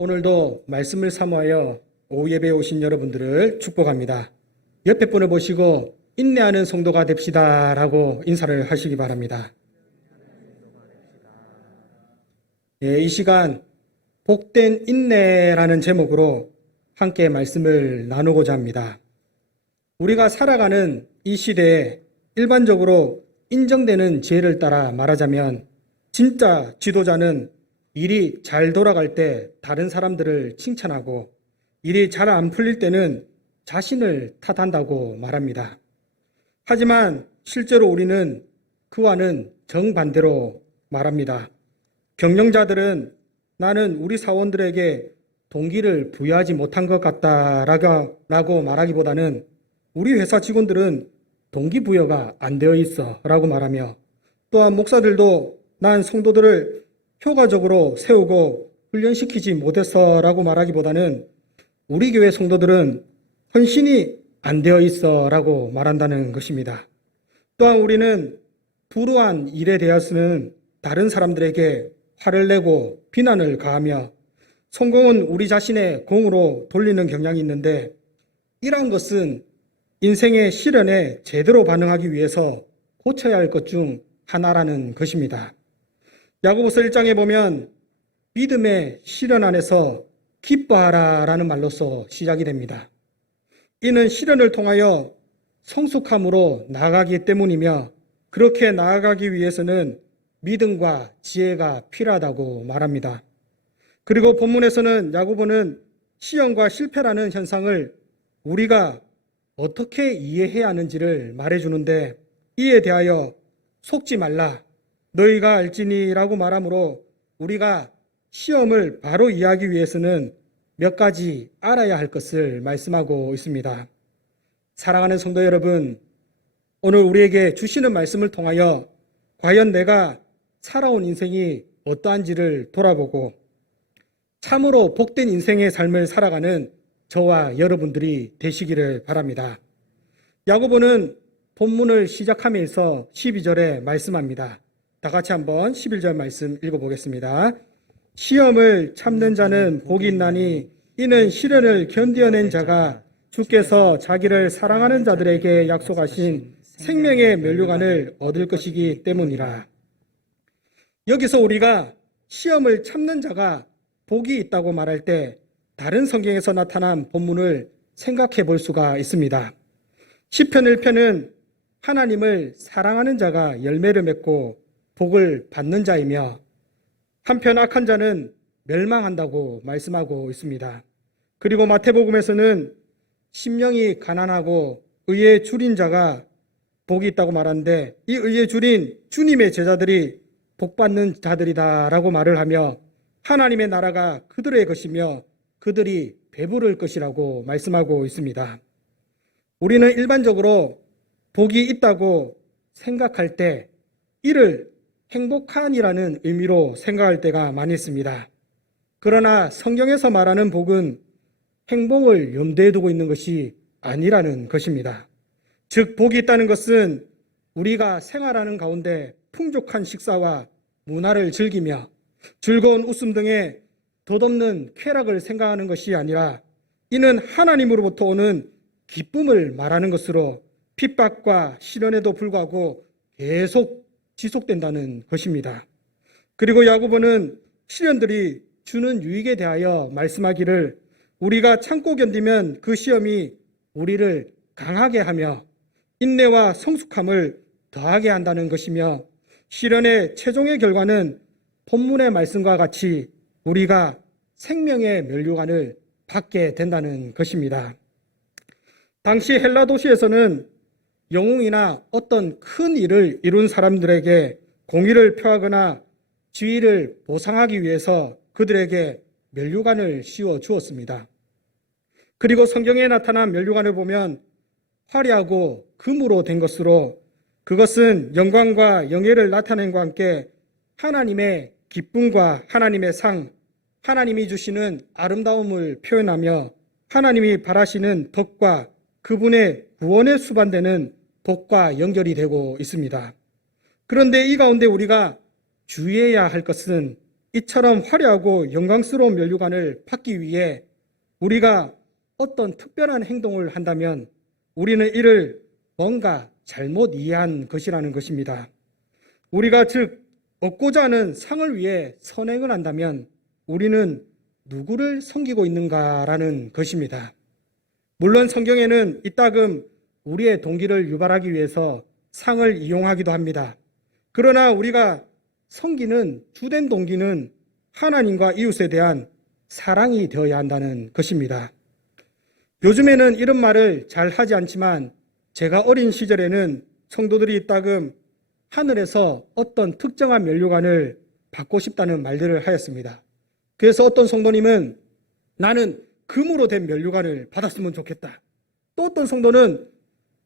오늘도 말씀을 사모하여 오후 예배에 오신 여러분들을 축복합니다. 옆에 분을 보시고 인내하는 성도가 됩시다 라고 인사를 하시기 바랍니다. 이 시간 복된 인내라는 제목으로 함께 말씀을 나누고자 합니다. 우리가 살아가는 이 시대에 일반적으로 인정되는 지혜를 따라 말하자면 진짜 지도자는 일이 잘 돌아갈 때 다른 사람들을 칭찬하고 일이 잘 안 풀릴 때는 자신을 탓한다고 말합니다. 하지만 실제로 우리는 그와는 정반대로 말합니다. 경영자들은 나는 우리 사원들에게 동기를 부여하지 못한 것 같다라고 말하기보다는 우리 회사 직원들은 동기부여가 안 되어 있어 라고 말하며, 또한 목사들도 난 성도들을 효과적으로 세우고 훈련시키지 못했어 라고 말하기보다는 우리 교회 성도들은 헌신이 안 되어 있어 라고 말한다는 것입니다. 또한 우리는 불우한 일에 대해서는 다른 사람들에게 화를 내고 비난을 가하며 성공은 우리 자신의 공으로 돌리는 경향이 있는데, 이러한 것은 인생의 시련에 제대로 반응하기 위해서 고쳐야 할 것 중 하나라는 것입니다. 야고보서 1장에 보면 믿음의 시련 안에서 기뻐하라 라는 말로서 시작이 됩니다. 이는 시련을 통하여 성숙함으로 나아가기 때문이며, 그렇게 나아가기 위해서는 믿음과 지혜가 필요하다고 말합니다. 그리고 본문에서는 야고보는 시험과 실패라는 현상을 우리가 어떻게 이해해야 하는지를 말해주는데, 이에 대하여 속지 말라 너희가 알지니 라고 말하므로 우리가 시험을 바로 이해하기 위해서는 몇 가지 알아야 할 것을 말씀하고 있습니다. 사랑하는 성도 여러분, 오늘 우리에게 주시는 말씀을 통하여 과연 내가 살아온 인생이 어떠한지를 돌아보고 참으로 복된 인생의 삶을 살아가는 저와 여러분들이 되시기를 바랍니다. 야고보는 본문을 시작하면서 12절에 말씀합니다. 다 같이 한번 11절 말씀 읽어보겠습니다. 시험을 참는 자는 복이 있나니 이는 시련을 견디어낸 자가 주께서 자기를 사랑하는 자들에게 약속하신 생명의 면류관을 얻을 것이기 때문이라. 여기서 우리가 시험을 참는 자가 복이 있다고 말할 때 다른 성경에서 나타난 본문을 생각해 볼 수가 있습니다. 시편 1편은 하나님을 사랑하는 자가 열매를 맺고 복을 받는 자이며, 한편 악한 자는 멸망한다고 말씀하고 있습니다. 그리고 마태복음에서는 심령이 가난하고 의에 줄인 자가 복이 있다고 말하는데, 이 의에 줄인 주님의 제자들이 복받는 자들이다 라고 말을 하며 하나님의 나라가 그들의 것이며 그들이 배부를 것이라고 말씀하고 있습니다. 우리는 일반적으로 복이 있다고 생각할 때 이를 행복한이라는 의미로 생각할 때가 많이 있습니다. 그러나 성경에서 말하는 복은 행복을 염두에 두고 있는 것이 아니라는 것입니다. 즉, 복이 있다는 것은 우리가 생활하는 가운데 풍족한 식사와 문화를 즐기며 즐거운 웃음 등의 덧없는 쾌락을 생각하는 것이 아니라, 이는 하나님으로부터 오는 기쁨을 말하는 것으로 핍박과 시련에도 불구하고 계속 지속된다는 것입니다. 그리고 야고보는 시련들이 주는 유익에 대하여 말씀하기를 우리가 참고 견디면 그 시험이 우리를 강하게 하며 인내와 성숙함을 더하게 한다는 것이며, 시련의 최종의 결과는 본문의 말씀과 같이 우리가 생명의 면류관을 받게 된다는 것입니다. 당시 헬라 도시에서는 영웅이나 어떤 큰 일을 이룬 사람들에게 공의를 표하거나 지위를 보상하기 위해서 그들에게 면류관을 씌워 주었습니다. 그리고 성경에 나타난 면류관을 보면 화려하고 금으로 된 것으로, 그것은 영광과 영예를 나타낸과 함께 하나님의 기쁨과 하나님의 상, 하나님이 주시는 아름다움을 표현하며 하나님이 바라시는 덕과 그분의 구원에 수반되는 복과 연결이 되고 있습니다. 그런데 이 가운데 우리가 주의해야 할 것은 이처럼 화려하고 영광스러운 면류관을 받기 위해 우리가 어떤 특별한 행동을 한다면 우리는 이를 뭔가 잘못 이해한 것이라는 것입니다. 우리가 즉 얻고자 하는 상을 위해 선행을 한다면 우리는 누구를 섬기고 있는가라는 것입니다. 물론 성경에는 이따금 우리의 동기를 유발하기 위해서 상을 이용하기도 합니다. 그러나 우리가 섬기는 주된 동기는 하나님과 이웃에 대한 사랑이 되어야 한다는 것입니다. 요즘에는 이런 말을 잘 하지 않지만 제가 어린 시절에는 성도들이 이따금 하늘에서 어떤 특정한 면류관을 받고 싶다는 말들을 하였습니다. 그래서 어떤 성도님은 나는 금으로 된 면류관을 받았으면 좋겠다. 또 어떤 성도는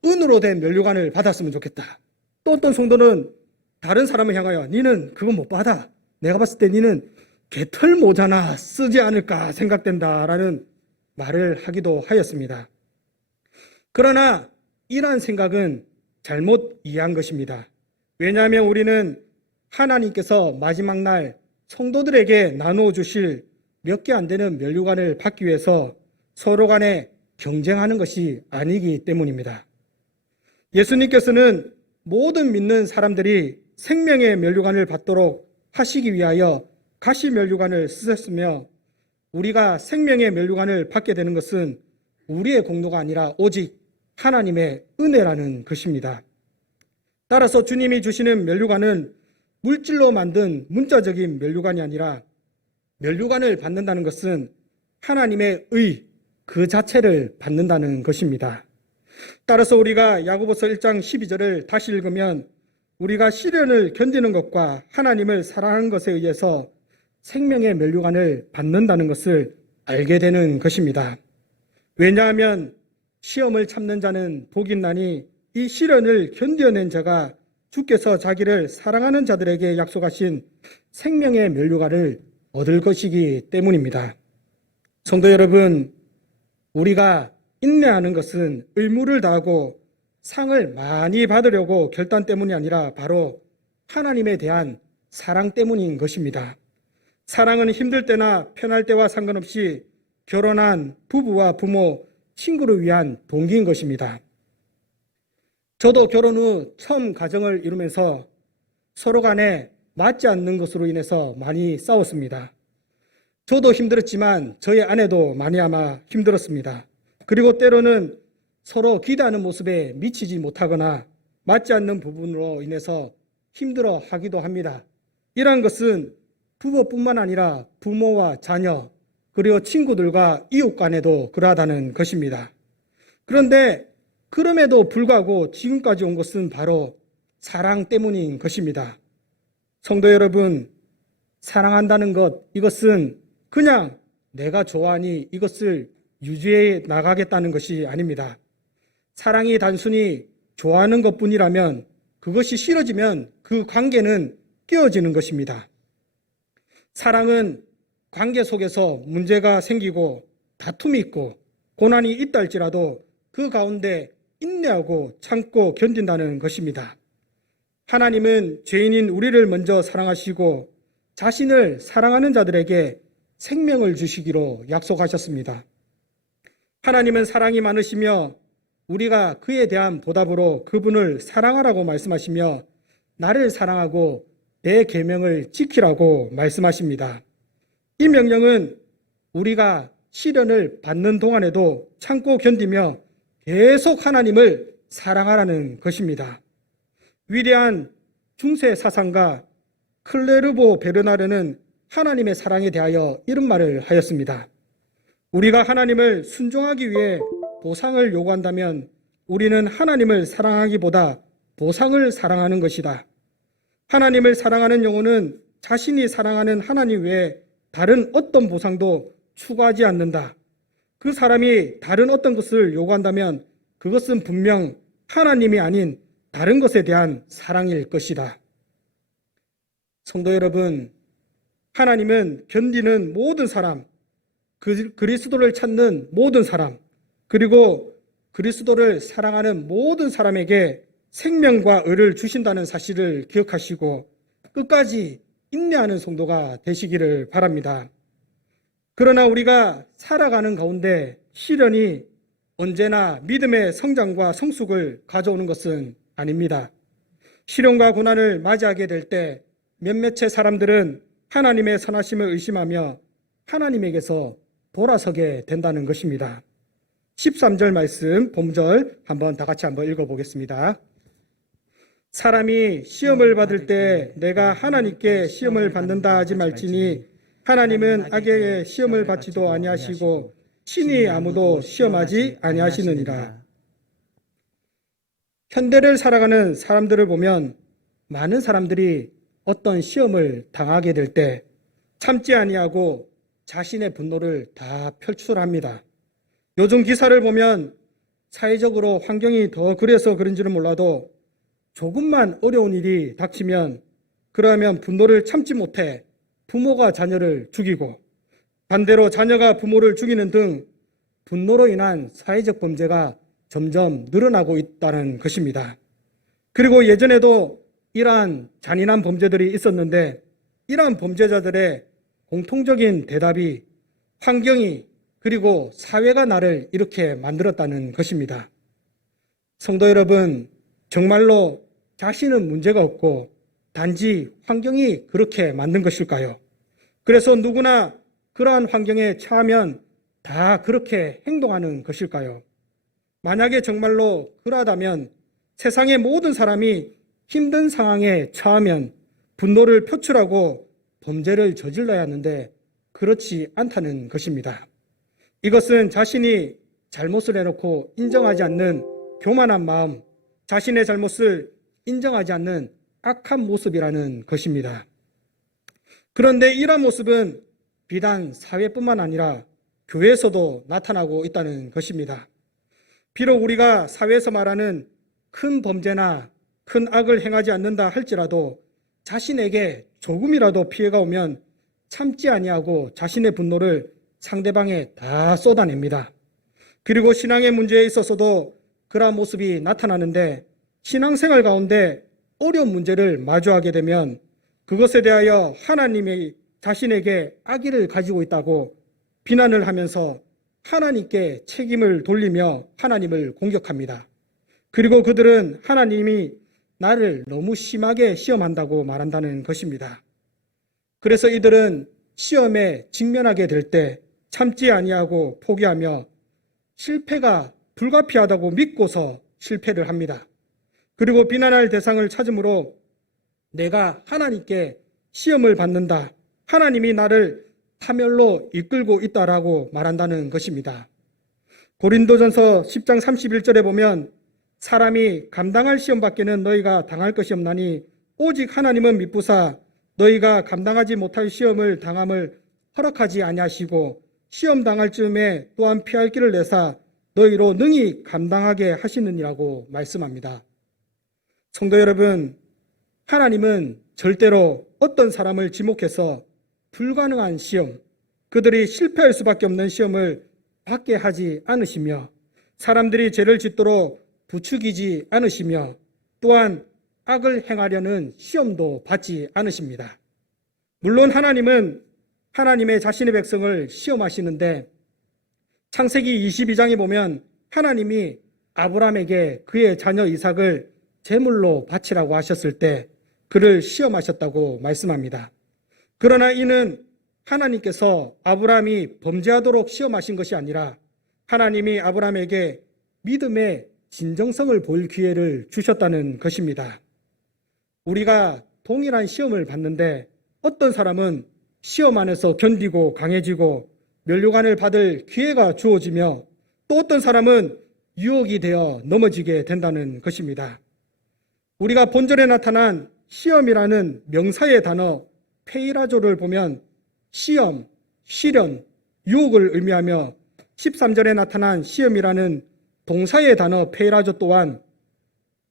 은으로 된 면류관을 받았으면 좋겠다. 또 어떤 성도는 다른 사람을 향하여 니는 그거 못 받아. 내가 봤을 때 니는 개털 모자나 쓰지 않을까 생각된다라는 말을 하기도 하였습니다. 그러나 이러한 생각은 잘못 이해한 것입니다. 왜냐하면 우리는 하나님께서 마지막 날 성도들에게 나누어 주실 몇 개 안 되는 면류관을 받기 위해서 서로 간에 경쟁하는 것이 아니기 때문입니다. 예수님께서는 모든 믿는 사람들이 생명의 면류관을 받도록 하시기 위하여 가시 면류관을 쓰셨으며 우리가 생명의 면류관을 받게 되는 것은 우리의 공로가 아니라 오직 하나님의 은혜라는 것입니다. 따라서 주님이 주시는 면류관은 물질로 만든 문자적인 면류관이 아니라 면류관을 받는다는 것은 하나님의 의 그 자체를 받는다는 것입니다. 따라서 우리가 야고보서 1장 12절을 다시 읽으면 우리가 시련을 견디는 것과 하나님을 사랑하는 것에 의해서 생명의 면류관을 받는다는 것을 알게 되는 것입니다. 왜냐하면 시험을 참는 자는 복이 있나니 이 시련을 견뎌낸 자가 주께서 자기를 사랑하는 자들에게 약속하신 생명의 면류관을 얻을 것이기 때문입니다. 성도 여러분, 우리가 인내하는 것은 의무를 다하고 상을 많이 받으려고 결단 때문이 아니라 바로 하나님에 대한 사랑 때문인 것입니다. 사랑은 힘들 때나 편할 때와 상관없이 결혼한 부부와 부모, 친구를 위한 동기인 것입니다. 저도 결혼 후 처음 가정을 이루면서 서로 간에 맞지 않는 것으로 인해서 많이 싸웠습니다. 저도 힘들었지만 저희 아내도 많이 아마 힘들었습니다. 그리고 때로는 서로 기대하는 모습에 미치지 못하거나 맞지 않는 부분으로 인해서 힘들어하기도 합니다. 이러한 것은 부부뿐만 아니라 부모와 자녀 그리고 친구들과 이웃 간에도 그러하다는 것입니다. 그런데 그럼에도 불구하고 지금까지 온 것은 바로 사랑 때문인 것입니다. 성도 여러분, 사랑한다는 것, 이것은 그냥 내가 좋아하니 이것을 유지해 나가겠다는 것이 아닙니다. 사랑이 단순히 좋아하는 것뿐이라면 그것이 싫어지면 그 관계는 깨어지는 것입니다. 사랑은 관계 속에서 문제가 생기고 다툼이 있고 고난이 있다 할지라도 그 가운데 인내하고 참고 견딘다는 것입니다. 하나님은 죄인인 우리를 먼저 사랑하시고 자신을 사랑하는 자들에게 생명을 주시기로 약속하셨습니다. 하나님은 사랑이 많으시며 우리가 그에 대한 보답으로 그분을 사랑하라고 말씀하시며 나를 사랑하고 내 계명을 지키라고 말씀하십니다. 이 명령은 우리가 시련을 받는 동안에도 참고 견디며 계속 하나님을 사랑하라는 것입니다. 위대한 중세 사상가 클레르보 베르나르는 하나님의 사랑에 대하여 이런 말을 하였습니다. 우리가 하나님을 순종하기 위해 보상을 요구한다면 우리는 하나님을 사랑하기보다 보상을 사랑하는 것이다. 하나님을 사랑하는 영혼은 자신이 사랑하는 하나님 외에 다른 어떤 보상도 추구하지 않는다. 그 사람이 다른 어떤 것을 요구한다면 그것은 분명 하나님이 아닌 다른 것에 대한 사랑일 것이다. 성도 여러분, 하나님은 견디는 모든 사람, 그리스도를 찾는 모든 사람, 그리고 그리스도를 사랑하는 모든 사람에게 생명과 의를 주신다는 사실을 기억하시고 끝까지 인내하는 성도가 되시기를 바랍니다. 그러나 우리가 살아가는 가운데 시련이 언제나 믿음의 성장과 성숙을 가져오는 것은 아닙니다. 시련과 고난을 맞이하게 될 때 몇몇의 사람들은 하나님의 선하심을 의심하며 하나님에게서 돌아서게 된다는 것입니다. 13절 말씀 본절 한번 다 같이 한번 읽어보겠습니다. 사람이 시험을 받을 때 내가 하나님께 시험을 받는다 하지 말지니 하나님은 악에게 시험을 받지도 아니하시고 친히 아무도 시험하지 아니하시느니라. 현대를 살아가는 사람들을 보면 많은 사람들이 어떤 시험을 당하게 될 때 참지 아니하고 자신의 분노를 다 표출합니다. 요즘 기사를 보면 사회적으로 환경이 더 그래서 그런지는 몰라도 조금만 어려운 일이 닥치면 그러면 분노를 참지 못해 부모가 자녀를 죽이고 반대로 자녀가 부모를 죽이는 등 분노로 인한 사회적 범죄가 점점 늘어나고 있다는 것입니다. 그리고 예전에도 이러한 잔인한 범죄들이 있었는데 이러한 범죄자들의 공통적인 대답이 환경이 그리고 사회가 나를 이렇게 만들었다는 것입니다. 성도 여러분, 정말로 자신은 문제가 없고 단지 환경이 그렇게 만든 것일까요? 그래서 누구나 그러한 환경에 처하면 다 그렇게 행동하는 것일까요? 만약에 정말로 그러하다면 세상의 모든 사람이 힘든 상황에 처하면 분노를 표출하고 범죄를 저질러야 하는데 그렇지 않다는 것입니다. 이것은 자신이 잘못을 해놓고 인정하지 않는 교만한 마음, 자신의 잘못을 인정하지 않는 악한 모습이라는 것입니다. 그런데 이러한 모습은 비단 사회뿐만 아니라 교회에서도 나타나고 있다는 것입니다. 비록 우리가 사회에서 말하는 큰 범죄나 큰 악을 행하지 않는다 할지라도 자신에게 조금이라도 피해가 오면 참지 아니하고 자신의 분노를 상대방에 다 쏟아냅니다. 그리고 신앙의 문제에 있어서도 그러한 모습이 나타나는데 신앙생활 가운데 어려운 문제를 마주하게 되면 그것에 대하여 하나님이 자신에게 악의를 가지고 있다고 비난을 하면서 하나님께 책임을 돌리며 하나님을 공격합니다. 그리고 그들은 하나님이 나를 너무 심하게 시험한다고 말한다는 것입니다. 그래서 이들은 시험에 직면하게 될 때 참지 아니하고 포기하며 실패가 불가피하다고 믿고서 실패를 합니다. 그리고 비난할 대상을 찾으므로 내가 하나님께 시험을 받는다. 하나님이 나를 파멸로 이끌고 있다라고 말한다는 것입니다. 고린도전서 10장 31절에 보면 사람이 감당할 시험밖에는 너희가 당할 것이 없나니 오직 하나님은 미쁘사 너희가 감당하지 못할 시험을 당함을 허락하지 아니하시고 시험 당할 즈음에 또한 피할 길을 내사 너희로 능히 감당하게 하시느니라고 말씀합니다. 성도 여러분, 하나님은 절대로 어떤 사람을 지목해서 불가능한 시험, 그들이 실패할 수밖에 없는 시험을 받게 하지 않으시며 사람들이 죄를 짓도록 부추기지 않으시며 또한 악을 행하려는 시험도 받지 않으십니다. 물론 하나님은 하나님의 자신의 백성을 시험하시는데 창세기 22장에 보면 하나님이 아브라함에게 그의 자녀 이삭을 제물로 바치라고 하셨을 때 그를 시험하셨다고 말씀합니다. 그러나 이는 하나님께서 아브라함이 범죄하도록 시험하신 것이 아니라 하나님이 아브라함에게 믿음의 진정성을 보일 기회를 주셨다는 것입니다. 우리가 동일한 시험을 받는데 어떤 사람은 시험 안에서 견디고 강해지고 면류관을 받을 기회가 주어지며 또 어떤 사람은 유혹이 되어 넘어지게 된다는 것입니다. 우리가 본절에 나타난 시험이라는 명사의 단어 페이라조를 보면 시험, 시련, 유혹을 의미하며 13절에 나타난 시험이라는 동사의 단어 페이라조 또한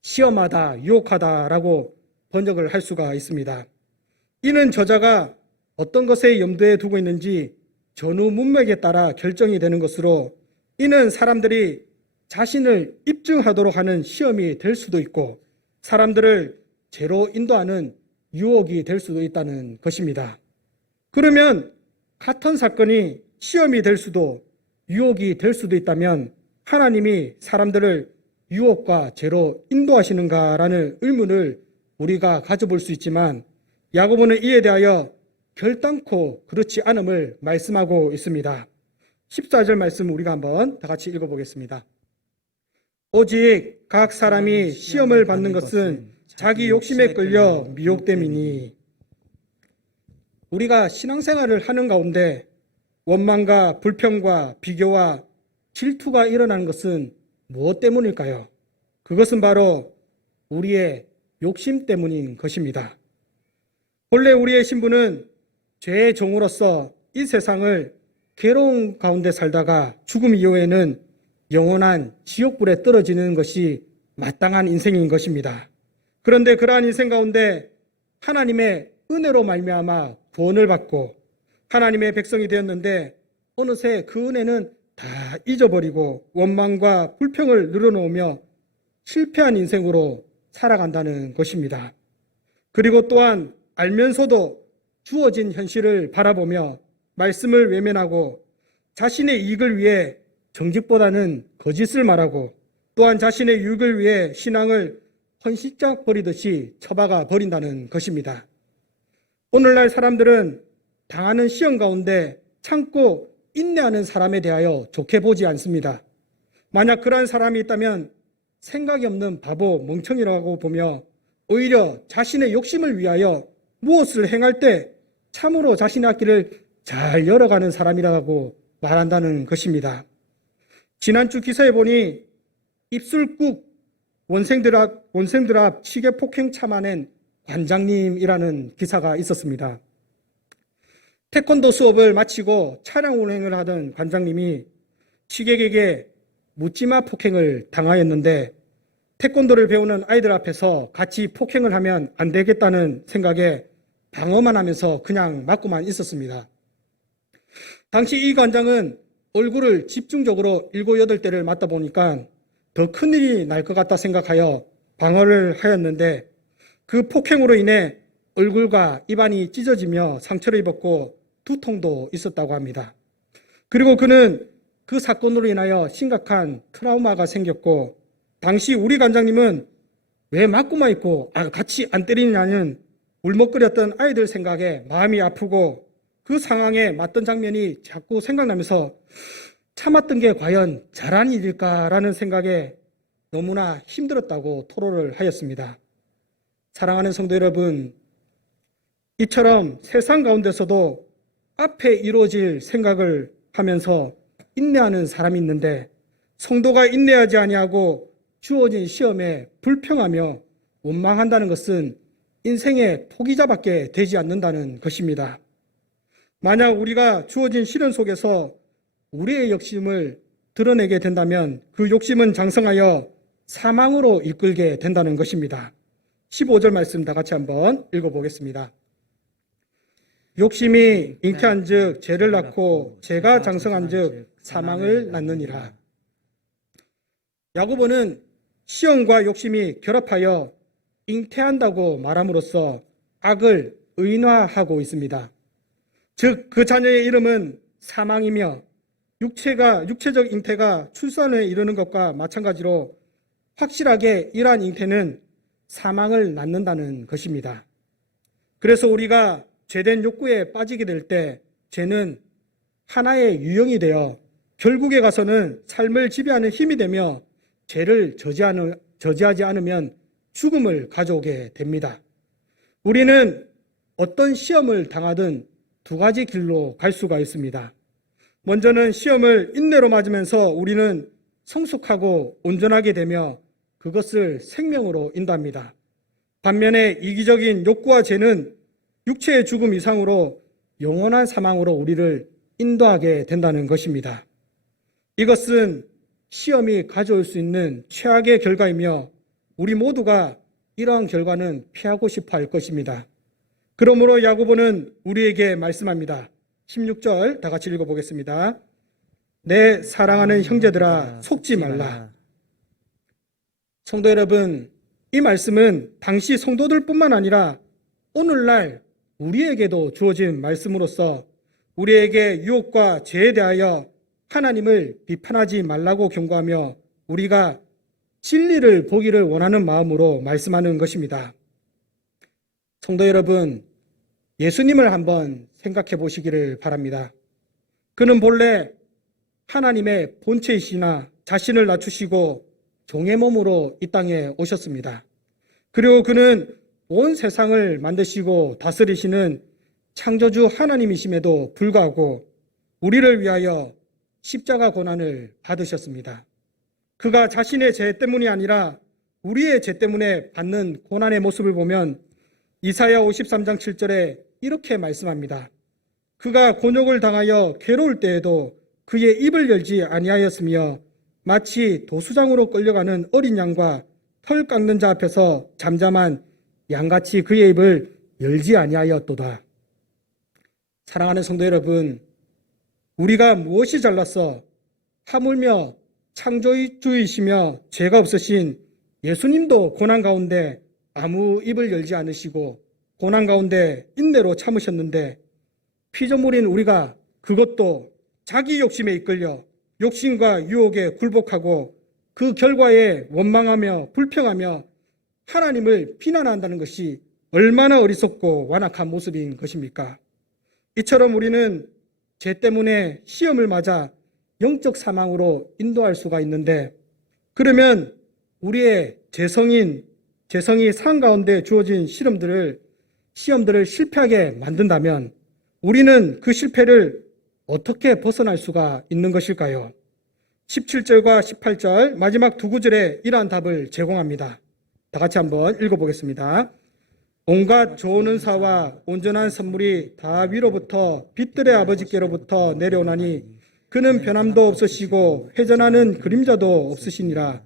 시험하다, 유혹하다라고 번역을 할 수가 있습니다. 이는 저자가 어떤 것에 염두에 두고 있는지 전후 문맥에 따라 결정이 되는 것으로 이는 사람들이 자신을 입증하도록 하는 시험이 될 수도 있고 사람들을 죄로 인도하는 유혹이 될 수도 있다는 것입니다. 그러면 같은 사건이 시험이 될 수도 유혹이 될 수도 있다면 하나님이 사람들을 유혹과 죄로 인도하시는가라는 의문을 우리가 가져볼 수 있지만 야고보는 이에 대하여 결단코 그렇지 않음을 말씀하고 있습니다. 14절 말씀 우리가 한번 다 같이 읽어보겠습니다. 오직 각 사람이 시험을 받는 것은 자기 욕심에 끌려 미혹됨이니. 우리가 신앙생활을 하는 가운데 원망과 불평과 비교와 질투가 일어나는 것은 무엇 때문일까요? 그것은 바로 우리의 욕심 때문인 것입니다. 본래 우리의 신분은 죄의 종으로서 이 세상을 괴로운 가운데 살다가 죽음 이후에는 영원한 지옥불에 떨어지는 것이 마땅한 인생인 것입니다. 그런데 그러한 인생 가운데 하나님의 은혜로 말미암아 구원을 받고 하나님의 백성이 되었는데 어느새 그 은혜는 다 잊어버리고 원망과 불평을 늘어놓으며 실패한 인생으로 살아간다는 것입니다. 그리고 또한 알면서도 주어진 현실을 바라보며 말씀을 외면하고 자신의 이익을 위해 정직보다는 거짓을 말하고 또한 자신의 유익을 위해 신앙을 헌신짝 버리듯이 처박아 버린다는 것입니다. 오늘날 사람들은 당하는 시험 가운데 참고 인내하는 사람에 대하여 좋게 보지 않습니다. 만약 그러한 사람이 있다면 생각이 없는 바보, 멍청이라고 보며 오히려 자신의 욕심을 위하여 무엇을 행할 때 참으로 자신의 앞길을 잘 열어가는 사람이라고 말한다는 것입니다. 지난주 기사에 보니 입술꾹 원생들 앞 시계 폭행 참아낸 관장님이라는 기사가 있었습니다. 태권도 수업을 마치고 차량 운행을 하던 관장님이 취객에게 묻지마 폭행을 당하였는데 태권도를 배우는 아이들 앞에서 같이 폭행을 하면 안 되겠다는 생각에 방어만 하면서 그냥 맞고만 있었습니다. 당시 이 관장은 얼굴을 집중적으로 7, 8대를 맞다 보니까 더 큰일이 날 것 같다 생각하여 방어를 하였는데 그 폭행으로 인해 얼굴과 입안이 찢어지며 상처를 입었고 두통도 있었다고 합니다. 그리고 그는 그 사건으로 인하여 심각한 트라우마가 생겼고 당시 우리 관장님은 왜 맞고만 있고 같이 안 때리느냐는 울먹거렸던 아이들 생각에 마음이 아프고 그 상황에 맞던 장면이 자꾸 생각나면서 참았던 게 과연 잘한 일일까라는 생각에 너무나 힘들었다고 토로를 하였습니다. 사랑하는 성도 여러분, 이처럼 세상 가운데서도 앞에 이루어질 생각을 하면서 인내하는 사람이 있는데 성도가 인내하지 아니하고 주어진 시험에 불평하며 원망한다는 것은 인생의 포기자밖에 되지 않는다는 것입니다. 만약 우리가 주어진 시련 속에서 우리의 욕심을 드러내게 된다면 그 욕심은 장성하여 사망으로 이끌게 된다는 것입니다. 15절 말씀 다 같이 한번 읽어보겠습니다. 욕심이 잉태한 즉 죄를 낳고 죄가 장성한 즉 사망을 낳느니라. 야고보는 시험과 욕심이 결합하여 잉태한다고 말함으로써 악을 의인화하고 있습니다. 즉 그 자녀의 이름은 사망이며 육체적 잉태가 출산에 이르는 것과 마찬가지로 확실하게 이러한 잉태는 사망을 낳는다는 것입니다. 그래서 우리가 죄된 욕구에 빠지게 될 때 죄는 하나의 유형이 되어 결국에 가서는 삶을 지배하는 힘이 되며 죄를 저지하지 않으면 죽음을 가져오게 됩니다. 우리는 어떤 시험을 당하든 두 가지 길로 갈 수가 있습니다. 먼저는 시험을 인내로 맞으면서 우리는 성숙하고 온전하게 되며 그것을 생명으로 인도합니다. 반면에 이기적인 욕구와 죄는 육체의 죽음 이상으로 영원한 사망으로 우리를 인도하게 된다는 것입니다. 이것은 시험이 가져올 수 있는 최악의 결과이며 우리 모두가 이러한 결과는 피하고 싶어 할 것입니다. 그러므로 야고보는 우리에게 말씀합니다. 16절 다 같이 읽어보겠습니다. 내 사랑하는 형제들아 속지 말라. 성도 여러분, 이 말씀은 당시 성도들뿐만 아니라 오늘날 우리에게도 주어진 말씀으로서 우리에게 유혹과 죄에 대하여 하나님을 비판하지 말라고 경고하며 우리가 진리를 보기를 원하는 마음으로 말씀하는 것입니다. 성도 여러분, 예수님을 한번 생각해 보시기를 바랍니다. 그는 본래 하나님의 본체이시나 자신을 낮추시고 종의 몸으로 이 땅에 오셨습니다. 그리고 그는 온 세상을 만드시고 다스리시는 창조주 하나님이심에도 불구하고 우리를 위하여 십자가 고난을 받으셨습니다. 그가 자신의 죄 때문이 아니라 우리의 죄 때문에 받는 고난의 모습을 보면 이사야 53장 7절에 이렇게 말씀합니다. 그가 곤욕을 당하여 괴로울 때에도 그의 입을 열지 아니하였으며 마치 도수장으로 끌려가는 어린 양과 털 깎는 자 앞에서 잠잠한 양같이 그의 입을 열지 아니하였도다. 사랑하는 성도 여러분, 우리가 무엇이 잘나서 하물며 창조주이시며 죄가 없으신 예수님도 고난 가운데 아무 입을 열지 않으시고 고난 가운데 인내로 참으셨는데 피조물인 우리가 그것도 자기 욕심에 이끌려 욕심과 유혹에 굴복하고 그 결과에 원망하며 불평하며 하나님을 비난한다는 것이 얼마나 어리석고 완악한 모습인 것입니까? 이처럼 우리는 죄 때문에 시험을 맞아 영적 사망으로 인도할 수가 있는데, 그러면 우리의 재성이 상 가운데 주어진 시험들을 실패하게 만든다면 우리는 그 실패를 어떻게 벗어날 수가 있는 것일까요? 17절과 18절 마지막 두 구절에 이러한 답을 제공합니다. 다 같이 한번 읽어보겠습니다. 온갖 좋은 은사와 온전한 선물이 다 위로부터 빛들의 아버지께로부터 내려오나니 그는 변함도 없으시고 회전하는 그림자도 없으시니라.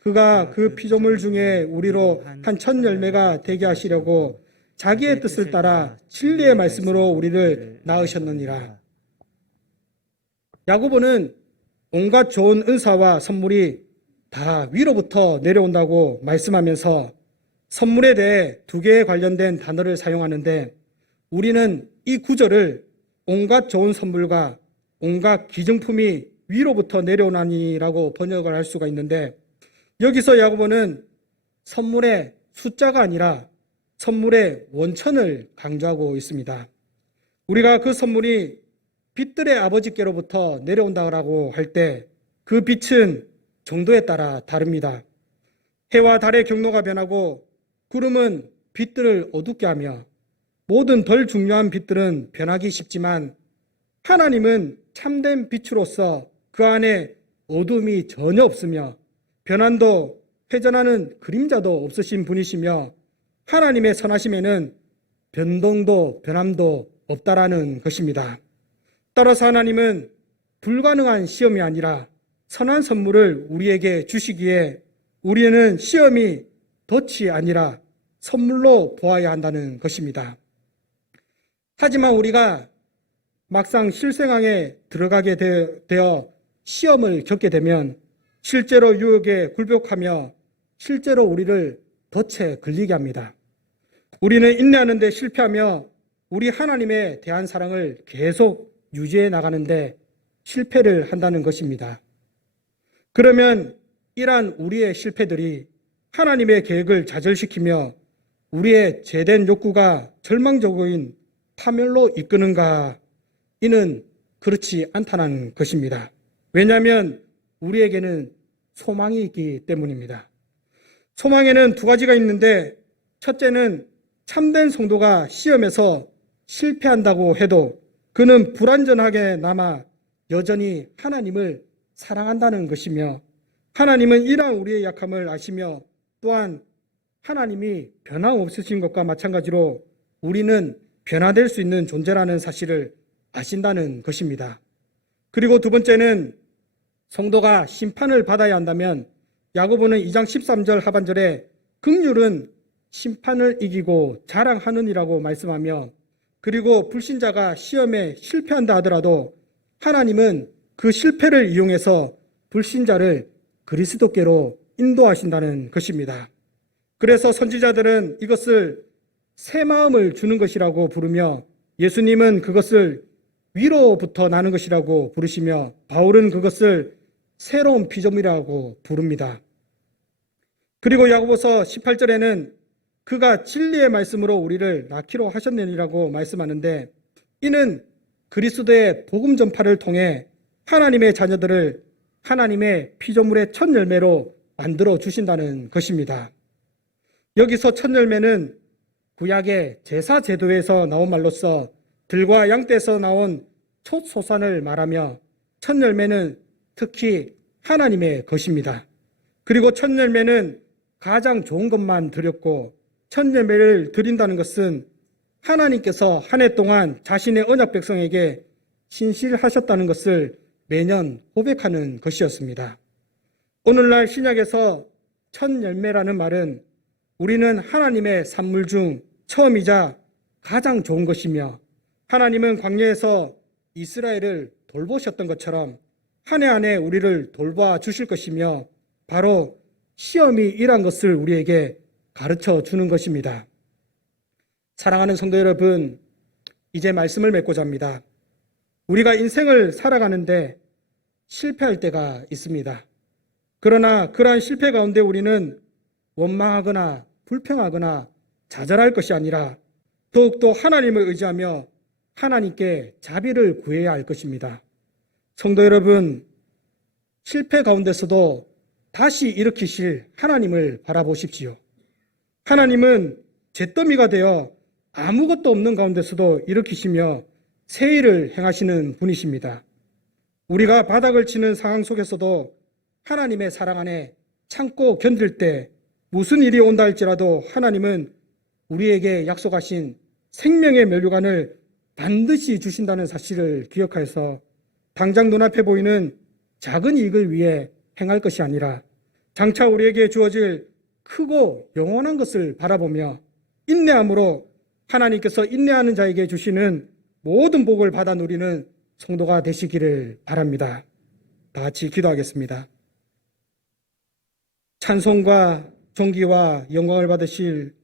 그가 그 피조물 중에 우리로 한 첫 열매가 되게 하시려고 자기의 뜻을 따라 진리의 말씀으로 우리를 낳으셨느니라. 야고보는 온갖 좋은 은사와 선물이 다 위로부터 내려온다고 말씀하면서 선물에 대해 두 개에 관련된 단어를 사용하는데, 우리는 이 구절을 온갖 좋은 선물과 온갖 기증품이 위로부터 내려오나니라고 번역을 할 수가 있는데, 여기서 야고보는 선물의 숫자가 아니라 선물의 원천을 강조하고 있습니다. 우리가 그 선물이 빛들의 아버지께로부터 내려온다고 할 때 그 빛은 정도에 따라 다릅니다. 해와 달의 경로가 변하고 구름은 빛들을 어둡게 하며 모든 덜 중요한 빛들은 변하기 쉽지만 하나님은 참된 빛으로서 그 안에 어둠이 전혀 없으며 변환도 회전하는 그림자도 없으신 분이시며 하나님의 선하심에는 변동도 변함도 없다라는 것입니다. 따라서 하나님은 불가능한 시험이 아니라 선한 선물을 우리에게 주시기에 우리는 시험이 덫이 아니라 선물로 보아야 한다는 것입니다. 하지만 우리가 막상 실생활에 들어가게 되어 시험을 겪게 되면 실제로 유혹에 굴복하며 실제로 우리를 덫에 걸리게 합니다. 우리는 인내하는 데 실패하며 우리 하나님에 대한 사랑을 계속 유지해 나가는데 실패를 한다는 것입니다. 그러면 이러한 우리의 실패들이 하나님의 계획을 좌절시키며 우리의 죄된 욕구가 절망적인 파멸로 이끄는가? 이는 그렇지 않다는 것입니다. 왜냐하면 우리에게는 소망이 있기 때문입니다. 소망에는 두 가지가 있는데, 첫째는 참된 성도가 시험에서 실패한다고 해도 그는 불완전하게 남아 여전히 하나님을 사랑한다는 것이며, 하나님은 이러한 우리의 약함을 아시며 또한 하나님이 변함없으신 것과 마찬가지로 우리는 변화될 수 있는 존재라는 사실을 아신다는 것입니다. 그리고 두 번째는 성도가 심판을 받아야 한다면 야고보는 2장 13절 하반절에 긍휼은 심판을 이기고 자랑하느니라고 말씀하며, 그리고 불신자가 시험에 실패한다 하더라도 하나님은 그 실패를 이용해서 불신자를 그리스도께로 인도하신다는 것입니다. 그래서 선지자들은 이것을 새 마음을 주는 것이라고 부르며 예수님은 그것을 위로부터 나는 것이라고 부르시며 바울은 그것을 새로운 피조물이라고 부릅니다. 그리고 야고보서 18절에는 그가 진리의 말씀으로 우리를 낳기로 하셨느니라고 말씀하는데 이는 그리스도의 복음 전파를 통해 하나님의 자녀들을 하나님의 피조물의 첫 열매로 만들어 주신다는 것입니다. 여기서 첫 열매는 구약의 제사 제도에서 나온 말로서 들과 양떼에서 나온 첫 소산을 말하며 첫 열매는 특히 하나님의 것입니다. 그리고 첫 열매는 가장 좋은 것만 드렸고 첫 열매를 드린다는 것은 하나님께서 한 해 동안 자신의 언약 백성에게 신실하셨다는 것을 매년 고백하는 것이었습니다. 오늘날 신약에서 첫 열매라는 말은 우리는 하나님의 산물 중 처음이자 가장 좋은 것이며 하나님은 광야에서 이스라엘을 돌보셨던 것처럼 한 해 안에 우리를 돌봐 주실 것이며 바로 시험이 이란 것을 우리에게 가르쳐 주는 것입니다. 사랑하는 성도 여러분, 이제 말씀을 맺고자 합니다. 우리가 인생을 살아가는데 실패할 때가 있습니다. 그러나 그러한 실패 가운데 우리는 원망하거나 불평하거나 좌절할 것이 아니라 더욱더 하나님을 의지하며 하나님께 자비를 구해야 할 것입니다. 성도 여러분, 실패 가운데서도 다시 일으키실 하나님을 바라보십시오. 하나님은 잿더미가 되어 아무것도 없는 가운데서도 일으키시며 새 일을 행하시는 분이십니다. 우리가 바닥을 치는 상황 속에서도 하나님의 사랑 안에 참고 견딜 때 무슨 일이 온다 할지라도 하나님은 우리에게 약속하신 생명의 면류관을 반드시 주신다는 사실을 기억하여서 당장 눈앞에 보이는 작은 이익을 위해 행할 것이 아니라 장차 우리에게 주어질 크고 영원한 것을 바라보며 인내함으로 하나님께서 인내하는 자에게 주시는 모든 복을 받아 누리는 성도가 되시기를 바랍니다. 다 같이 기도하겠습니다. 찬송과 존귀와 영광을 받으실